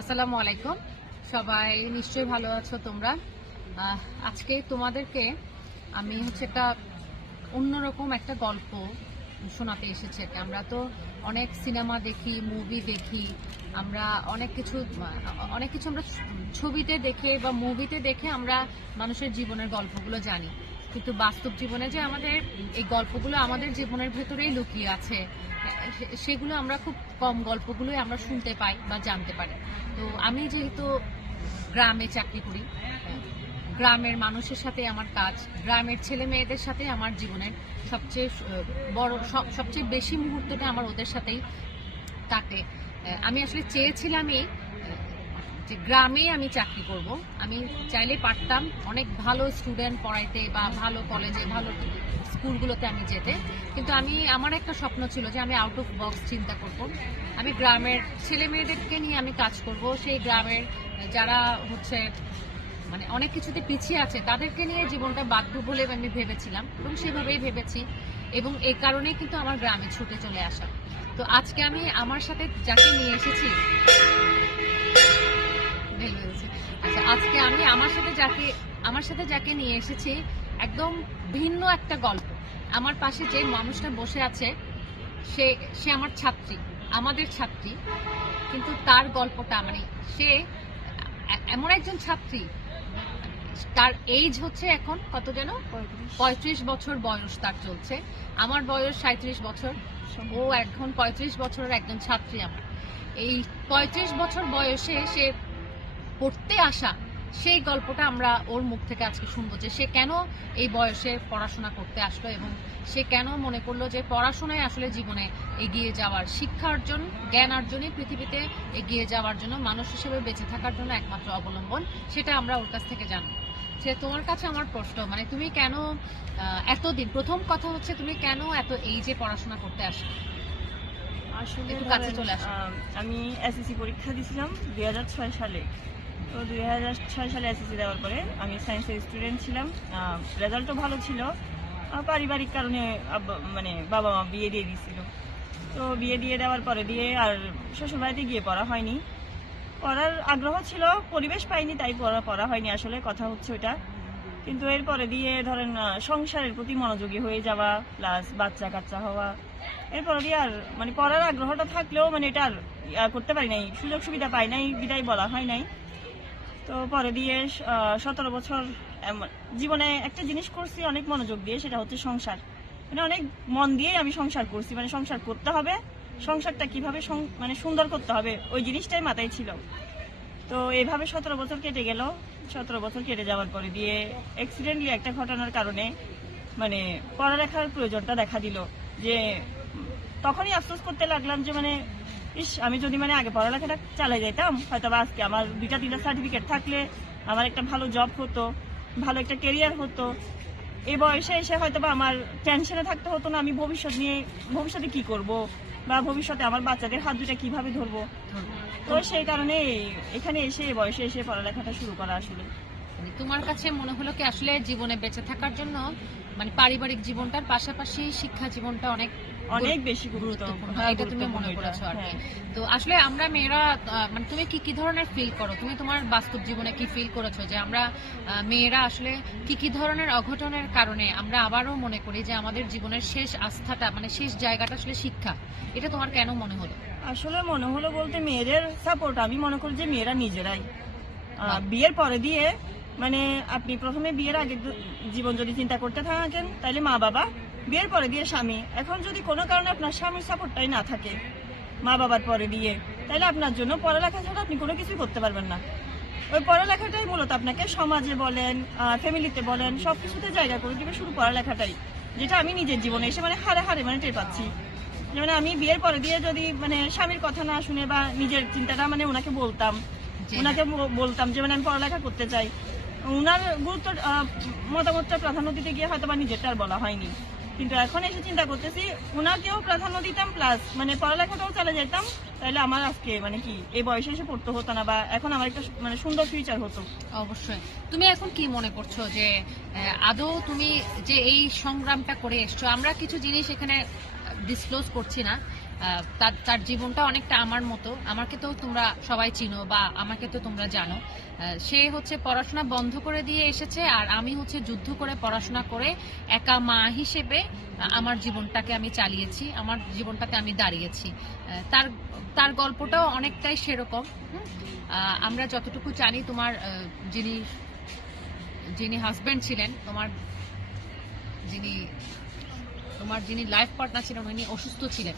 আসসালামু আলাইকুম। সবাই নিশ্চয়ই ভালো আছো তোমরা। আজকে তোমাদেরকে আমি একটা অন্যরকম একটা গল্প শোনাতে এসেছি। আমরা তো অনেক সিনেমা দেখি, মুভি দেখি, আমরা অনেক কিছু আমরা ছবিতে দেখে বা মুভিতে দেখে আমরা মানুষের জীবনের গল্পগুলো জানি, কিন্তু বাস্তব জীবনে যে আমাদের এই গল্পগুলো আমাদের জীবনের ভেতরেই লুকিয়ে আছে, সেগুলো আমরা খুব কম গল্পগুলোই আমরা শুনতে পাই বা জানতে পারি। তো আমি যেহেতু গ্রামে চাকরি করি, গ্রামের মানুষের সাথে আমার কাজ, গ্রামের ছেলে মেয়েদের সাথে আমার জীবনের সবচেয়ে সবচেয়ে বেশি মুহূর্তটা আমার ওদের সাথেই কাটে। আমি আসলে চেয়েছিলামই যে গ্রামে আমি চাকরি করব। আমি চাইলে পারতাম অনেক ভালো স্টুডেন্ট পড়াইতে বা ভালো কলেজে, ভালো স্কুলগুলোতে আমি যেতে, কিন্তু আমার একটা স্বপ্ন ছিল যে আমি আউট অফ বক্স চিন্তা করব। আমি গ্রামের ছেলে মেয়েদেরকে নিয়ে আমি কাজ করব। সেই গ্রামের যারা অনেক কিছুতে পিছিয়ে আছে তাদেরকে নিয়ে জীবনটা বাঁধবো বলে আমি ভেবেছিলাম, এবং সেভাবেই ভেবেছি, এবং এই কারণেই কিন্তু আমার গ্রামে ছুটে চলে আসা। তো আজকে আমি আমার সাথে যাকে নিয়ে এসেছি, আচ্ছা, আজকে আমি আমার সাথে যাকে নিয়ে এসেছি, একদম ভিন্ন একটা গল্প। আমার পাশে যে মানুষটা বসে আছে সে আমার ছাত্রী, আমাদের ছাত্রী, কিন্তু তার গল্পটা সে এমন একজন ছাত্রী, তার এইজ এখন কত যেন 35 বছর বয়স তার চলছে। আমার বয়স 37 বছর, ও এখন 35 বছরের একজন ছাত্রী। আমার এই 35 বছর বয়সে সে পড়তে আসা, সেই গল্পটা আমরা ওর মুখ থেকে আজকে শুনবো, যে সে কেন এই বয়সে পড়াশোনা করতে আসলো, এবং সে কেন মনে করলো যে পড়াশোনায় আসলে জীবনে এগিয়ে যাওয়ার, শিক্ষা অর্জন, জ্ঞান অর্জনই পৃথিবীতে এগিয়ে যাওয়ার জন্য, মানুষ হিসেবে বেঁচে থাকার জন্য একমাত্র অবলম্বন। সেটা আমরা ওর কাছ থেকে জানবো। সে তোমার কাছে আমার প্রশ্ন, তুমি কেন এতদিন, প্রথম কথা হচ্ছে তুমি কেন এত এই যে পড়াশোনা করতে আসলে? আসলে কাছে চলে আসো। আমি এসএসসি পরীক্ষা দিয়েছিলাম 2006 সালে। তো 2006 সালে এসএসসি দেওয়ার পরে আমি সায়েন্সের স্টুডেন্ট ছিলাম। রেজাল্টও ভালো ছিল। পারিবারিক কারণে বাবা মা বিয়ে দিয়ে দিয়েছিল। তো বিয়ে দিয়ে দেওয়ার পরে আর শ্বশুরবাড়িতে গিয়ে পড়া হয়নি। পড়ার আগ্রহ ছিল, পরিবেশ পাইনি, তাই পড়া হয়নি। আসলে কথা হচ্ছে ওইটা। কিন্তু এরপরে ধরেন সংসারের প্রতি মনোযোগী হয়ে যাওয়া, প্লাস বাচ্চা কাচ্চা হওয়া, এরপরে আর পড়ার আগ্রহটা থাকলেও এটা আর করতে পারি নাই, সুযোগ সুবিধা পাই নাই, বিদায় বলা হয় নাই। তো পরে 17 বছর জীবনে একটা জিনিস করছি অনেক মনোযোগ দিয়ে, সেটা হচ্ছে সংসার। অনেক মন দিয়ে আমি সংসার করছি, সংসার করতে হবে, সংসারটা কিভাবে সুন্দর করতে হবে, ওই জিনিসটাই মাথায় ছিল। তো এইভাবে 17 বছর কেটে গেল। 17 বছর কেটে যাওয়ার পরে অ্যাক্সিডেন্টলি একটা ঘটনার কারণে পড়ালেখার প্রয়োজনটা দেখা দিল। যে তখনই আফসোস করতে লাগলাম যে আমি যদি আগে পড়ালেখাটা চালাই যাইতাম, হয়তো আজকে আমার 2-3টা সার্টিফিকেট থাকলে আমার একটা ভালো জব হতো, ভালো একটা কেরিয়ার হতো। এই বয়সে এসে হয়তো আমার টেনশনে থাকতে হতো না আমি ভবিষ্যতে কি করব, বা ভবিষ্যতে আমার বাচ্চাদের হাত দুটা কিভাবে ধরবো। তো সেই কারণে এখানে এসে এই বয়সে এসে পড়ালেখাটা শুরু করা। আসলে তোমার কাছে মনে হলো কি আসলে জীবনে বেঁচে থাকার জন্য পারিবারিক জীবনটার পাশাপাশি শিক্ষা জীবনটা অনেক বেশি গুরুত্বপূর্ণ, এটা তুমি মনে করেছো আর কি। তো আসলে আমরা মেয়েরা, তুমি কি ধরনের ফিল করো, তুমি তোমার বাস্তব জীবনে কি ফিল করেছো, যে আমরা মেয়েরা আসলে কি ধরনের অঘটনের কারণে আমরা আবারও মনে করি যে আমাদের জীবনের শেষ আস্থাটা, শেষ জায়গাটা আসলে শিক্ষা? এটা তোমার কেন মনে হলো? আসলে মনে হলো বলতে, মেয়েদের সাপোর্ট আমি মনে করি যে মেয়েরা নিজেরাই বিয়ের পরে আপনি প্রথমে বিয়ের আগে জীবন যদি চিন্তা করতে থাকেন, তাহলে মা বাবা, বিয়ের পরে স্বামী। এখন যদি কোনো কারণে আপনার স্বামীর সাপোর্টটাই না থাকে মা বাবার পরে তাহলে আপনার জন্য পড়ালেখা ছাড়া আপনি কোনো কিছুই করতে পারবেন না। ওই পড়ালেখাটাই মূলত আপনাকে সমাজে বলেন, ফ্যামিলিতে বলেন, সবকিছুতে জায়গা করে দিবে শুধু পড়ালেখাটাই, যেটা আমি নিজের জীবনে এসে হারে হারে টের পাচ্ছি। যেমন আমি বিয়ের পরে যদি স্বামীর কথা না শুনে বা নিজের চিন্তাটা ওনাকে বলতাম যে আমি পড়ালেখা করতে চাই, উনার মতামতটা প্রাধান্য দিতে গিয়ে হয়তো বা নিজেরটা আর বলা হয়নি। কিন্তু এখন এসে চিন্তা করতেছি উনাকেও প্রাধান্য দিতাম, প্লাস পড়ালেখাটাও চালিয়ে যেতাম, তাহলে আমার আজকে কি এই বয়সে এসে পড়তে হতো না, বা এখন আমার একটা সুন্দর ফিউচার হতো। অবশ্যই। তুমি এখন কি মনে করছো যে আদৌ তুমি যে এই সংগ্রামটা করে এসছো, আমরা কিছু জিনিস এখানে ডিসক্লোজ করছি না, তার তার জীবনটা অনেকটা আমার মতো। আমাকে তো তোমরা সবাই চিনো বা আমাকে তো তোমরা জানো। সে হচ্ছে পড়াশোনা বন্ধ করে দিয়ে এসেছে, আর আমি হচ্ছে যুদ্ধ করে পড়াশোনা করে একা মা হিসেবে আমার জীবনটাকে আমি চালিয়েছি, আমার জীবনটাতে আমি দাঁড়িয়েছি। তার তার গল্পটাও অনেকটাই সেরকম। আমরা যতটুকু জানি তোমার যিনি যিনি হাজবেন্ড ছিলেন, যিনি তোমার যিনি লাইফ পার্টনার ছিলেন, উনি অসুস্থ ছিলেন।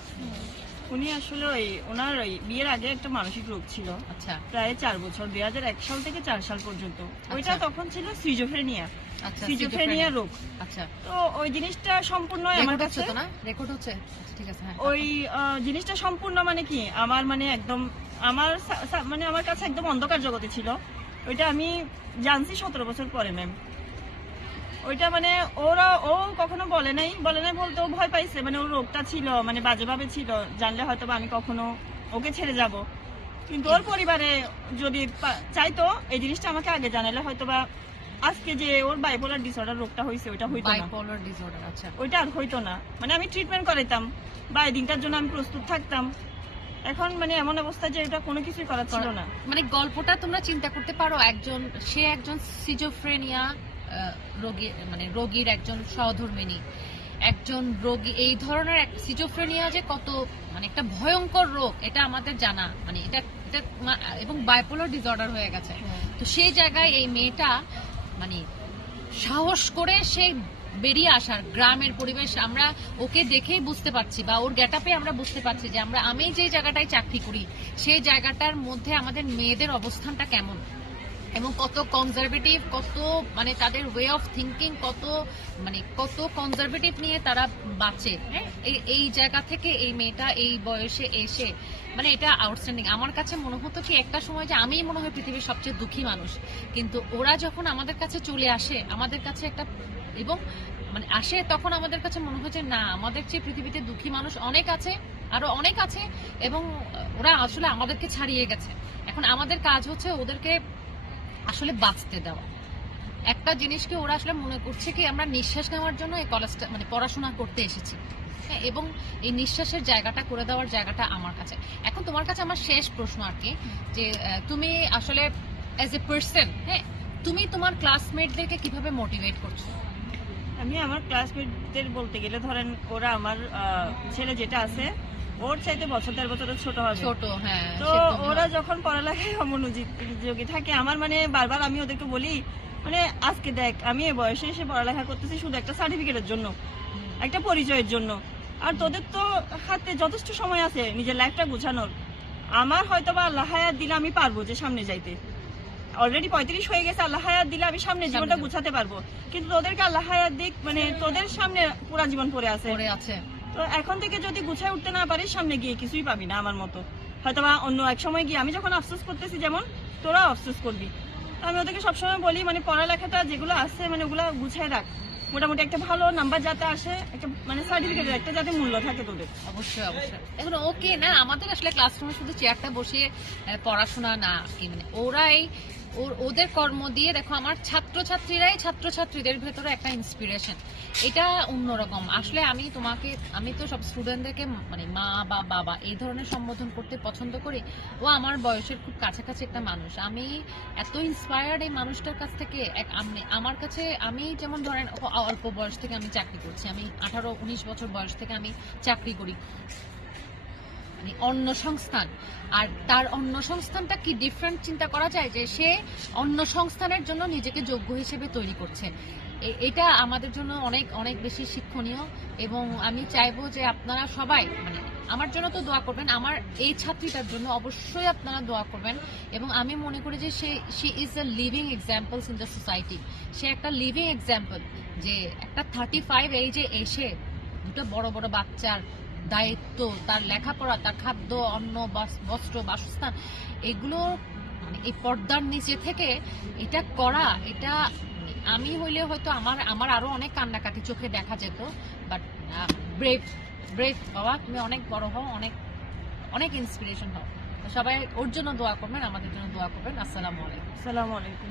উনি আসলে ওনার বিয়ের আগে একটা মানসিক রোগ ছিল, আচ্ছা প্রায় 4 বছর, 2001 সাল থেকে 4 সাল পর্যন্ত। ওইটা তখন ছিল সিজোফ্রেনিয়া, আচ্ছা সিজোফ্রেনিয়া রোগ। আচ্ছা, তো ওই জিনিসটা সম্পূর্ণ আমার রেকর্ড কাছে, হচ্ছে তো না? রেকর্ড হচ্ছে? আচ্ছা, ঠিক আছে, হ্যাঁ। ওই জিনিসটা সম্পূর্ণ মানে কি আমার মানে একদম মানে আমার কাছে একদম অন্ধকার জগতে ছিল। ওইটা আমি জানছি 17 বছর পরে ম্যাম। ওইটা মানে ও কখনো বলে নাই বলতে ও ভয় পাইছে, মানে ওর রোগটা ছিল মানে বাজেভাবে ছিল, জানলে হয়তো বা আমি কখনো ওকে ছেড়ে যাব। কিন্তু ওর পরিবারে যদি চাইতো এই জিনিসটা আমাকে আগে জানালে হয়তো বা আজকে যে ওর বাইপোলার ডিসঅর্ডার রোগটা হয়েছে ওইটা হইতো না, বাইপোলার ডিসঅর্ডার। আচ্ছা, ওইটা আর হইতো না। মানে আমি ট্রিটমেন্ট করাইতাম বা এই দিনটার জন্য আমি প্রস্তুত থাকতাম। এখন মানে এমন অবস্থা যে এটা কোনো কিছুই করার ছিল না। মানে গল্পটা তোমরা চিন্তা করতে পারো, সে একজন সিজোফ্রেনিয়া রোগী, মানে রোগীর একজন সহধর্মিণী, একজন রোগী। এই ধরনের সিজোফ্রেনিয়া যে কত মানে একটা ভয়ঙ্কর রোগ, এটা আমাদের জানা, মানে এটা এটা এবং বাইপোলার ডিসঅর্ডার হয়ে গেছে। তো সেই জায়গায় এই মেয়েটা মানে সাহস করে সে বেরিয়ে আসার, গ্রামের পরিবেশ আমরা ওকে দেখেই বুঝতে পারছি, বা ওর গেটআপে আমরা বুঝতে পারছি যে আমি যে জায়গাটায় চাকরি করি সেই জায়গাটার মধ্যে আমাদের মেয়েদের অবস্থানটা কেমন, এবং কত কনজারভেটিভ, কত মানে তাদের ওয়ে অফ থিঙ্কিং কত কনজারভেটিভ নিয়ে তারা বাঁচে। হ্যাঁ, এই জায়গা থেকে এই মেয়েটা এই বয়সে এসে মানে এটা আউটস্ট্যান্ডিং। আমার কাছে মনে হতো কি একটা সময় যে আমি মনে হয় পৃথিবীর সবচেয়ে দুঃখী মানুষ, কিন্তু ওরা যখন আমাদের কাছে চলে আসে, আমাদের কাছে একটা এবং মানে আসে, তখন আমাদের কাছে মনে হয় যে না, আমাদের চেয়ে পৃথিবীতে দুঃখী মানুষ অনেক আছে, আরো অনেক আছে, এবং ওরা আসলে আমাদেরকে ছাড়িয়ে গেছে। এখন আমাদের কাজ হচ্ছে ওদেরকে আসলে বাঁচতে দেওয়া। একটা জিনিসকে ওরা আসলে মনে করছে কি আমরা নিঃশ্বাস নেওয়ার জন্য এই কলেজটা মানে পড়াশোনা করতে এসেছি, হ্যাঁ, এবং এই নিঃশ্বাসের জায়গাটা করে দেওয়ার জায়গাটা আমার কাছে। এখন তোমার কাছে আমার শেষ প্রশ্ন আর কি, যে তুমি আসলে অ্যাজ এ পার্সন, হ্যাঁ, তুমি তোমার ক্লাসমেটদেরকে কিভাবে মোটিভেট করছো? আমি আমার ক্লাসমেটদের বলতে গেলে ধরেন ওরা আমার ছেলে যেটা আছে ওর চাইতে বছর 1.5 বছরের ছোট হবে। ছোট, হ্যাঁ। তো ওরা যখন পড়ালেখায় অমনোযোগী থাকে, আমার মানে বারবার আমি ওদেরকে বলি মানে আজকে দেখ আমি এই বয়সে এসে পড়ালেখা করতেছি শুধু একটা সার্টিফিকেটের জন্য, একটা পরিচয়ের জন্য, আর তোদের তো হাতে যথেষ্ট সময় আছে নিজের লাইফটা গোছানোর। আমার হয়তো বা আল্লাহ হায়াত দিলে আমি পারবো যে সামনে যাইতে, অলরেডি 35 হয়ে গেছে, আল্লাহ হায়াত দিলে আমি সামনে জীবনটা গুছাতে পারবো। কিন্তু তোদেরকে আল্লাহ হায়াত দিক মানে তোদের সামনে পুরা জীবন পড়ে আছে। তো এখন থেকে যদি গুছায় উঠতে না পারিস সামনে গিয়ে কিছুই পাবি না আমার মতো। হয়তো বা অন্য এক সময় গিয়ে আমি যখন আফসোস করতেছি যেমন তোরা আফসোস করবি। আমি ওদেরকে সবসময় বলি মানে পড়ালেখাটা যেগুলো আছে মানে ওগুলো গুছায় রাখ, মোটামুটি একটা ভালো নাম্বার যাতে আসে, একটা মানে সার্টিফিকেটের একটা যাতে মূল্য থাকে তোদের। অবশ্যই অবশ্যই। এখন ওকে না, আমাদের আসলে ক্লাসরুমে শুধু চেয়ারটা বসিয়ে পড়াশোনা না, মানে ওরাই ওদের কর্ম দিয়ে দেখো আমার ছাত্রছাত্রীদের ভেতরে একটা ইন্সপিরেশন, এটা অন্যরকম। আসলে আমি তো সব স্টুডেন্টদেরকে মানে মা বা বাবা এই ধরনের সম্বোধন করতে পছন্দ করি। ও আমার বয়সের খুব কাছাকাছি একটা মানুষ, আমি এত ইন্সপায়ার্ড এই মানুষটার কাছ থেকে। আমার কাছে আমি যেমন ধরেন অল্প বয়স থেকে আমি চাকরি করছি, আমি 18-19 বছর বয়স থেকে আমি চাকরি করি, মানে অন্য সংস্থান। আর তার অন্য সংস্থানটা কি ডিফারেন্ট চিন্তা করা যায়, যে সে অন্য সংস্থানের জন্য নিজেকে যোগ্য হিসেবে তৈরি করছে। এটা আমাদের জন্য অনেক অনেক বেশি শিক্ষণীয়, এবং আমি চাইবো যে আপনারা সবাই মানে আমার জন্য তো দোয়া করবেন, আমার এই ছাত্রীটার জন্য অবশ্যই আপনারা দোয়া করবেন। এবং আমি মনে করি যে she is a living examples in the society. সে একটা লিভিং এক্সাম্পল, যে একটা 35 এইজে এসে দুটো বড় বড় বাচ্চার দায়িত্ব, তার লেখাপড়া, তার খাদ্য, অন্ন, বস্ত্র, বাসস্থান, এগুলো মানে এই পর্দার নিচে থেকে এটা করা, এটা আমি হইলে হয়তো আমার আরো অনেক কান্নাকাটি চোখে দেখা যেত। বাট ব্রেভ বাবা, তুমি অনেক বড় হও, অনেক অনেক ইন্সপিরেশন হও। সবাই ওর জন্য দোয়া করবেন, আমাদের জন্য দোয়া করবেন। আসসালামু আলাইকুম। আসসালামু আলাইকুম।